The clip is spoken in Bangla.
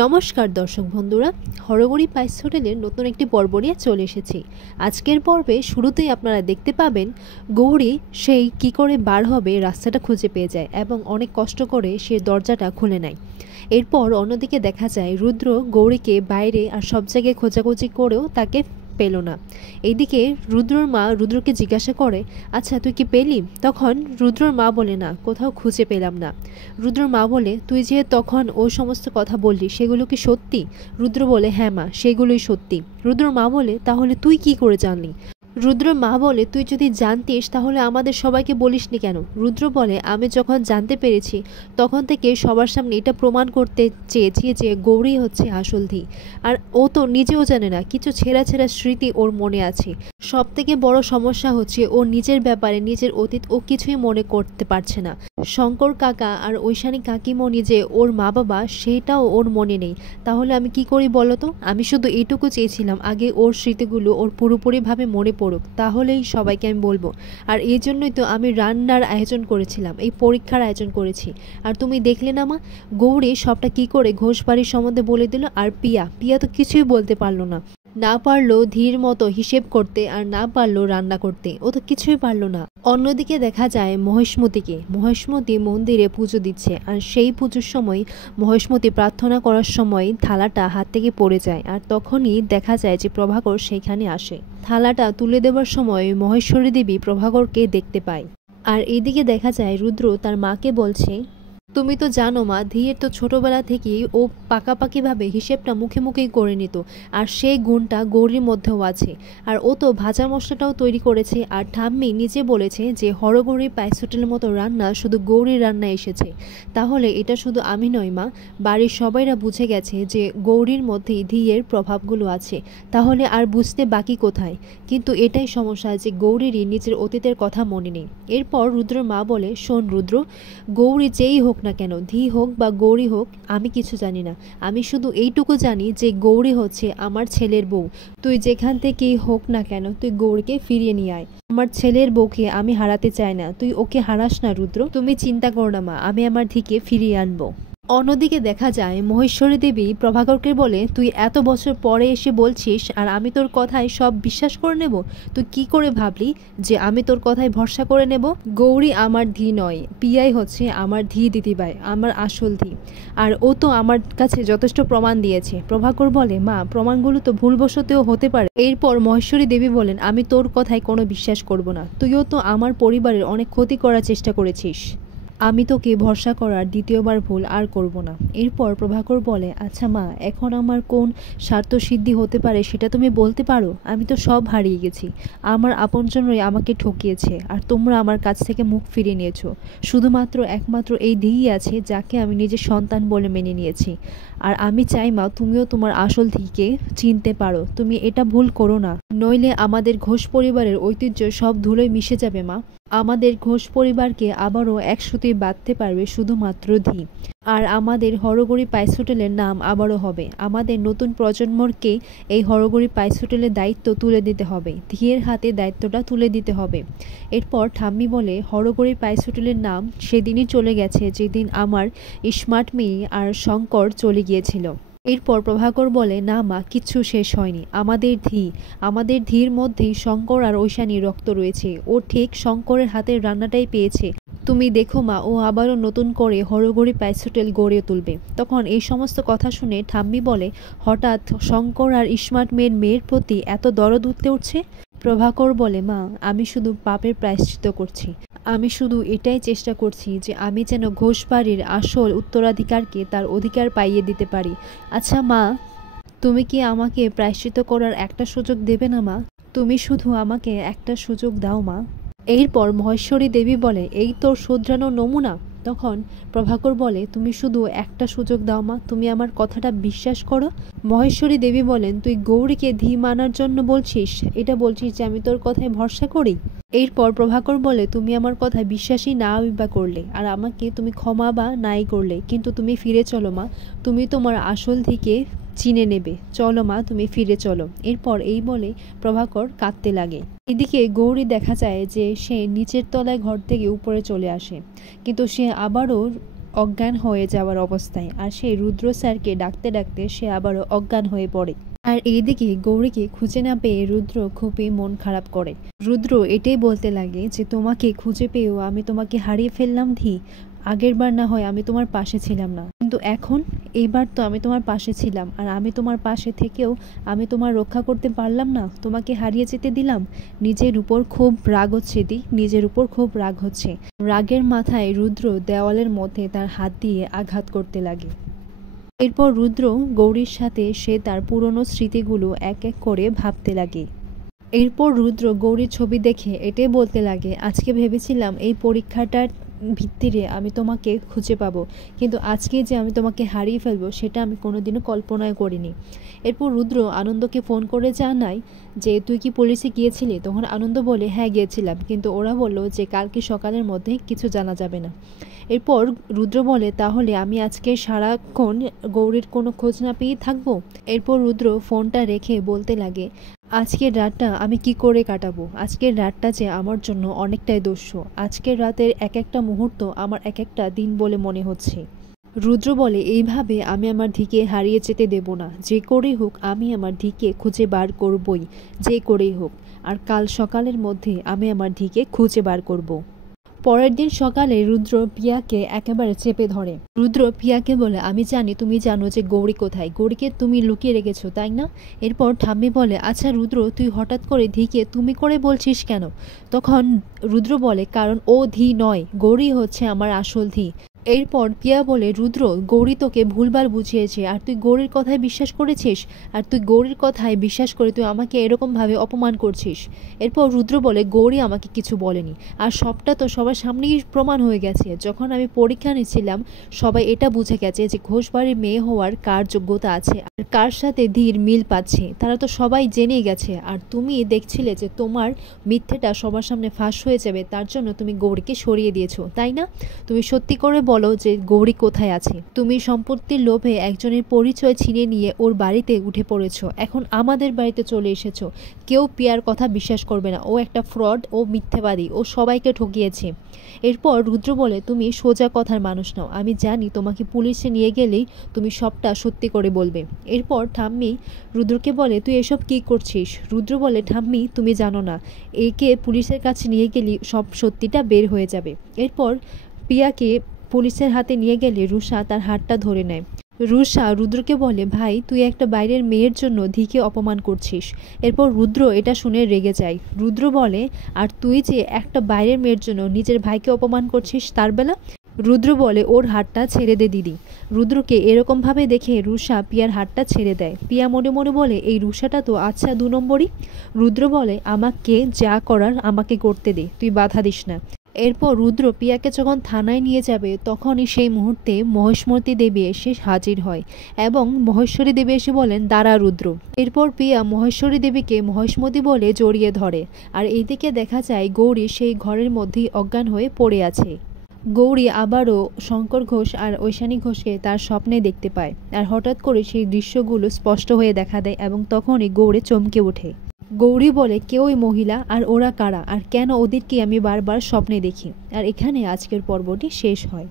নমস্কার দর্শক বন্ধুরা, হরগৌরী পাইস হোটেলের নতুন একটি পর্ব নিয়ে চলে এসেছি। আজকের পর্বে শুরুতেই আপনারা দেখতে পাবেন গৌরী সেই কি করে বার হবে রাস্তাটা খুঁজে পেয়ে যায় এবং অনেক কষ্ট করে সে দরজাটা খুলে নেয়। এরপর অন্যদিকে দেখা যায় রুদ্র গৌরীকে বাইরে আর সব জায়গায় খোঁজাখুঁজি করেও তাকে পেল না। এইদিকে রুদ্রর মা রুদ্রকে জিজ্ঞাসা করে, আচ্ছা তুই কি পেলি? তখন রুদ্রর মা বলে, না, কোথাও খুঁজে পেলাম না। রুদ্রর মা বলে, তুই যে তখন ওই সমস্ত কথা বললি সেগুলো কি সত্যি? রুদ্র বলে, হ্যাঁ মা, সেগুলোই সত্যি। রুদ্রর মা বলে, তাহলে তুই কি করে জানলি? রুদ্রর মা বলে, তুই যদি জানতিস তাহলে আমাদের সবাইকে বলিসনি কেন? রুদ্র বলে, আমি যখন জানতে পেরেছি তখন থেকে সবার সামনে এটা প্রমাণ করতে চেয়েছি যে গৌরী হচ্ছে আসল ধী। আর ও তো নিজেও জানে না, কিছু ছেঁড়া ছেঁড়া স্মৃতি ওর মনে আছে। সব থেকে বড় সমস্যা হচ্ছে ও নিজের ব্যাপারে নিজের অতীত ও কিছুই মনে করতে পারছে না। শঙ্কর কাকা আর ঐশানী কাকিমণি যে ওর মা বাবা সেটাও ওর মনে নেই। তাহলে আমি কি করি বলো তো? আমি শুধু এইটুকু চেয়েছিলাম, আগে ওর স্মৃতিগুলো ওর পুরোপুরিভাবে মনে পড়ুক, তাহলেই সবাইকে আমি বলবো। আর এই জন্যই তো আমি রান্নার আয়োজন করেছিলাম, এই পরীক্ষার আয়োজন করেছি। আর তুমি দেখলে না মা, গৌরী সবটা কি করে ঘোষ বাড়ির সম্বন্ধে বলে দিল। আর পিয়া তো কিছুই বলতে পারলো না, না পারলো ধীর মতো হিসেব করতে, আর না পারলো রান্না করতে, ও তো কিছুই পারলো না। অন্যদিকে দেখা যায় মহেশমতি মন্দিরে পুজো দিচ্ছে। আর সেই পুজোর সময় মহেশমতি প্রার্থনা করার সময় থালাটা হাত থেকে পড়ে যায়। আর তখনই দেখা যায় যে প্রভাকর সেইখানে আসে। থালাটা তুলে দেওয়ার সময় মহেশ্বরী দেবী প্রভাকরকে দেখতে পায়। আর এইদিকে দেখা যায় রুদ্র তার মাকে বলছে, তুমি তো জানো মা, ধীর তো ছোটবেলা থেকেই ও পাকাপাকিভাবে হিসেবটা মুখে মুখেই করে নিত। আর সেই গুণটা গৌরীর মধ্যেও আছে। আর ও তো ভাজা মশলাটাও তৈরি করেছে। আর ঠাম্মি নিজে বলেছে যে হরগৌরী পাইস হোটেলের মতো রান্না শুধু গৌরীর রান্না এসেছে। তাহলে এটা শুধু আমি নয় মা, বাড়ির সবাইরা বুঝে গেছে যে গৌরীর মধ্যেই ধীয়ের প্রভাবগুলো আছে। তাহলে আর বুঝতে বাকি কোথায়? কিন্তু এটাই সমস্যা যে গৌরীরই নিজের অতীতের কথা মনে নেই। এরপর রুদ্রর মা বলে, শোন রুদ্র, গৌরী যেই হোক না কেন, ধী হোক বা গৌরী হোক, আমি কিছু জানি না। আমি শুধু এইটুকু জানি যে গৌরী হচ্ছে আমার ছেলের বউ। তুই যেখান থেকেই হোক না কেন, তুই গৌরীকে ফিরিয়ে নিয়ে আয়। আমার ছেলের বউকে আমি হারাতে চাই না, তুই ওকে হারাস না রুদ্র। তুমি চিন্তা করো না মা, আমি আমার ধীকে ফিরিয়ে আনবো। অন্যদিকে দেখা যায় মহেশ্বরী দেবী প্রভাকরকে বলে, তুই এত বছর পরে এসে বলছিস আর আমি তোর কথায় সব বিশ্বাস করে নেব? তুই কি করে ভাবলি যে আমি তোর কথায় ভরসা করে নেব? গৌরী আমার ধী নয়, পিয়াই হচ্ছে আমার ধী দিদিভাই, আমার আসল ধী। আর ও তো আমার কাছে যথেষ্ট প্রমাণ দিয়েছে। প্রভাকর বলে, মা, প্রমাণগুলো তো ভুলবশতেও হতে পারে। এরপর মহেশ্বরী দেবী বলেন, আমি তোর কথায় কোনো বিশ্বাস করব না। তুইও তো আমার পরিবারের অনেক ক্ষতি করার চেষ্টা করেছিস। আমি তোকে ভরসা করার দ্বিতীয়বার ভুল আর করব না। এরপর প্রভাকর বলে, আচ্ছা মা, এখন আমার কোন স্বার্থ সিদ্ধি হতে পারে সেটা তুমি বলতে পারো? আমি তো সব হারিয়ে গেছি, আমার আপনজনরাই আমাকে ঠকিয়েছে, আর তোমরা আমার কাছ থেকে মুখ ফিরিয়ে নিয়েছো। শুধুমাত্র একমাত্র এই ধীই আছে যাকে আমি নিজের সন্তান বলে মেনে নিয়েছি। আর আমি চাই মা, তুমিও তোমার আসল ধীকে চিনতে পারো। তুমি এটা ভুল করো না, নইলে আমাদের ঘোষ পরিবারের ঐতিহ্য সব ধুলোয় মিশে যাবে মা। আমাদের ঘোষ পরিবারকে আবারও একসাথে বাঁধতে পারবে শুধুমাত্র ধী। আর আমাদের হরগৌরী পাইস হোটেলের নাম আবারও হবে। আমাদের নতুন প্রজন্মকে এই হরগৌরী পাইস হোটেলের দায়িত্ব তুলে দিতে হবে, ধীয়ের হাতে দায়িত্বটা তুলে দিতে হবে। এরপর ঠাম্মি বলে, হরগৌরী পাইস হোটেলের নাম সেদিনই চলে গেছে যেদিন আমার স্মার্ট মেয়ে আর শঙ্কর চলে গিয়েছিল। এরপর প্রভাকর বলে, না মা, কিচ্ছু শেষ হয়নি। আমাদের ধীর মধ্যেই শঙ্কর আর ঐশানী রক্ত রয়েছে। ও ঠিক শঙ্করের হাতের রান্নাটাই পেয়েছে। তুমি দেখো মা, ও আবারও নতুন করে হরগৌরী পাইস হোটেল গড়ে তুলবে। তখন এই সমস্ত কথা শুনে ঠাম্মি বলে, হঠাৎ শঙ্কর আর স্মার্ট মেয়ের প্রতি এত দরদ উঠতে উঠছে? প্রভাকর বলে, মা, আমি শুধু পাপের প্রায়শ্চিত্ত করছি। আমি শুধু এটাই চেষ্টা করছি যে আমি যেন ঘোষ বাড়ির আসল উত্তরাধিকারকে তার অধিকার পাইয়ে দিতে পারি। আচ্ছা মা, তুমি কি আমাকে প্রায়শ্চিত্ত করার একটা সুযোগ দেবে না মা? তুমি শুধু আমাকে একটা সুযোগ দাও মা। এরপর মহেশ্বরী দেবী বলে, এই তোর শুধরানোর নমুনা? তখন প্রভাকর বলে, তুমি শুধু একটা সুযোগ দাও মা, তুমি আমার কথাটা বিশ্বাস করো। মহেশ্বরী দেবী বলেন, তুই গৌরীকে ধী মানার জন্য বলছিস? এটা বলছিস যে আমি তোর কথায় ভরসা করি? এরপর প্রভাকর বলে, তুমি আমার কথায় বিশ্বাসই না বা করলে, আর আমাকে তুমি ক্ষমা বা নাই করলে, কিন্তু তুমি ফিরে চলো মা, তুমি তোমার আসল ধীকে চিনে নেবে। চলো মা, তুমি ফিরে চলো। এরপর এই বলে প্রভাকর কাঁদতে লাগে। এদিকে গৌরী দেখা যায় যে সে নিচের তলায় ঘর থেকে উপরে চলে আসে, কিন্তু সে আবারও অজ্ঞান হয়ে যাওয়ার অবস্থায়, আর সেই রুদ্র স্যারকে ডাকতে ডাকতে সে আবারও অজ্ঞান হয়ে পড়ে। আর এইদিকে গৌরীকে খুঁজে না পেয়ে রুদ্র খুবই মন খারাপ করে। রুদ্র এটাই বলতে লাগে যে তোমাকে খুঁজে পেয়েও আমি তোমাকে হারিয়ে ফেললাম ধি। আগের বার না হয় আমি তোমার পাশে ছিলাম না, কিন্তু এইবার তো আমি তোমার পাশে ছিলাম, আর আমি তোমার পাশে থেকেও আমি তোমার রক্ষা করতে পারলাম না, তোমাকে হারিয়ে যেতে দিলাম। নিজের উপর খুব রাগ হচ্ছে দি, নিজের উপর খুব রাগ হচ্ছে। রাগের মাথায় রুদ্র দেওয়ালের মধ্যে তার হাত দিয়ে আঘাত করতে লাগে। এরপর রুদ্র গৌরীর সাথে সে তার পুরনো স্মৃতিগুলো এক এক করে ভাবতে লাগে। এরপর রুদ্র গৌরীর ছবি দেখে এটাই বলতে লাগে, আজকে ভেবেছিলাম এই পরীক্ষাটার ভিত্তিরে আমি তোমাকে খুঁজে পাবো, কিন্তু আজকে যে আমি তোমাকে হারিয়ে ফেলবো সেটা আমি কোনোদিনও কল্পনায় করিনি। এরপর রুদ্র আনন্দকে ফোন করে জানায় যে তুই কি পুলিশে গিয়েছিলি? তখন আনন্দ বলে হ্যাঁ গিয়েছিলাম, কিন্তু ওরা বলল যে কালকে সকালের মধ্যে কিছু জানা যাবে না। এরপর রুদ্র বলে তাহলে আমি আজকে সারাক্ষণ গৌরীর কোনো খোঁজ না পেয়ে থাকবো? এরপর রুদ্র ফোনটা রেখে বলতে লাগে, আজকের রাতটা আমি কি করে কাটাবো? আজকের রাতটা যে আমার জন্য অনেকটাই দস্যু। আজকের রাতের এক একটা মুহূর্ত আমার এক একটা দিন বলে মনে হচ্ছে। রুদ্র বলে এইভাবে আমি আমার ধিকে হারিয়ে যেতে দেব না, যে করেই হোক আমি আমার ধিকে খুঁজে বার করবই, যে করেই হোক। আর কাল সকালের মধ্যে আমি আমার ধিকে খুঁজে বার করব। পরের দিন সকালে রুদ্র পিয়াকে একেবারে চেপে ধরে। রুদ্র পিয়াকে বলে আমি জানি তুমি জানো যে গৌরী কোথায়, গৌরীকে তুমি লুকিয়ে রেখেছো তাই না? এরপর ঠাম্মি বলে আচ্ছা রুদ্র তুই হঠাৎ করে ধিকে তুমি করে বলছিস কেন? তখন রুদ্র বলে কারণ ও ধি নয়, গৌরী হচ্ছে আমার আসল ধি। এরপর পিয়া বলে রুদ্র গৌরী তোকে ভুলবার বুঝিয়েছে, আর তুই গৌরীর কথায় বিশ্বাস করেছিস, আর তুই গৌরীর কথায় বিশ্বাস করে তুই আমাকে এরকমভাবে অপমান করছিস। এরপর রুদ্র বলে গৌরী আমাকে কিছু বলেনি, আর সবটা তো সবার সামনেই প্রমাণ হয়ে গেছে। যখন আমি পরীক্ষা নিচ্ছিলাম সবাই এটা বুঝে গেছে যে ঘোষবাড়ির মেয়ে হওয়ার কার যোগ্যতা আছে আর কার সাথে ধীর মিল পাচ্ছে, তারা তো সবাই জেনেই গেছে। আর তুমি দেখছিলে যে তোমার মিথ্যেটা সবার সামনে ফাঁস হয়ে যাবে, তার জন্য তুমি গৌরীকে সরিয়ে দিয়েছো তাই না? তুমি সত্যি করে বলো যে গৌরী কোথায় আছে? তুমি সম্পত্তির লোভে একজনের পরিচয় ছিনিয়ে নিয়ে ওর বাড়িতে উঠে পড়েছো, এখন আমাদের বাড়িতে চলে এসেছো। কেউ পিয়ার কথা বিশ্বাস করবে না, ও একটা ফ্রড, ও মিথ্যাবাদী, ও সবাইকে ঠকিয়েছে। এরপর রুদ্র বলে তুমি সোজা কথার মানুষ নাও, আমি জানি তোমাকে পুলিশে নিয়ে গেলেই তুমি সবটা সত্যি করে বলবে। এরপর ঠাম্মি রুদ্রকে বলে তুই এসব কি করছিস? রুদ্র বলে ঠাম্মি তুমি জানো না, একে পুলিশের কাছে নিয়ে গেলে সব সত্যিটা বের হয়ে যাবে। এরপর পিয়াকে পুলিশের হাতে নিয়ে গেলে রুষা তার হাতটা ধরে নেয়। রুষা রুদ্রকে বলে ভাই তুই একটা বাইরের মেয়ের জন্য ধিকে অপমান করছিস। এরপর রুদ্র এটা শুনে রেগে যায়। রুদ্র বলে আর তুই যে একটা বাইরের মেয়ের জন্য নিজের ভাইকে অপমান করছিস তার বেলা? রুদ্র বলে ওর হাতটা ছেড়ে দে দিদি। রুদ্রকে এরকমভাবে দেখে রুষা পিয়ার হাতটা ছেড়ে দেয়। পিয়া মনে মনে বলে এই রুষাটা তো আচ্ছা 2 নম্বরই। রুদ্র বলে আমাকে যা করার আমাকে করতে দে, তুই বাধা দিস না। এরপর রুদ্র পিয়াকে যখন থানায় নিয়ে যাবে তখনই সেই মুহূর্তে মহেশ্বরী দেবী এসে হাজির হয় এবং মহেশ্বরী দেবী এসে বলেন দাঁড়া রুদ্র। এরপর পিয়া মহেশ্বরী দেবীকে মহেশমতি বলে জড়িয়ে ধরে। আর এইদিকে দেখা যায় গৌরী সেই ঘরের মধ্যেই অজ্ঞান হয়ে পড়ে আছে। গৌরী আবারও শঙ্কর ঘোষ আর ঐশানী ঘোষকে তার স্বপ্নে দেখতে পায়, আর হঠাৎ করে সেই দৃশ্যগুলো স্পষ্ট হয়ে দেখা দেয় এবং তখনই গৌরী চমকে ওঠে। গৌরী বলে কে ওই মহিলা, আর ওরা কারা, আর কেন ওদেরকে আমি বারবার স্বপ্নে দেখি? আর এখানে আজকের পর্বটি শেষ হয়।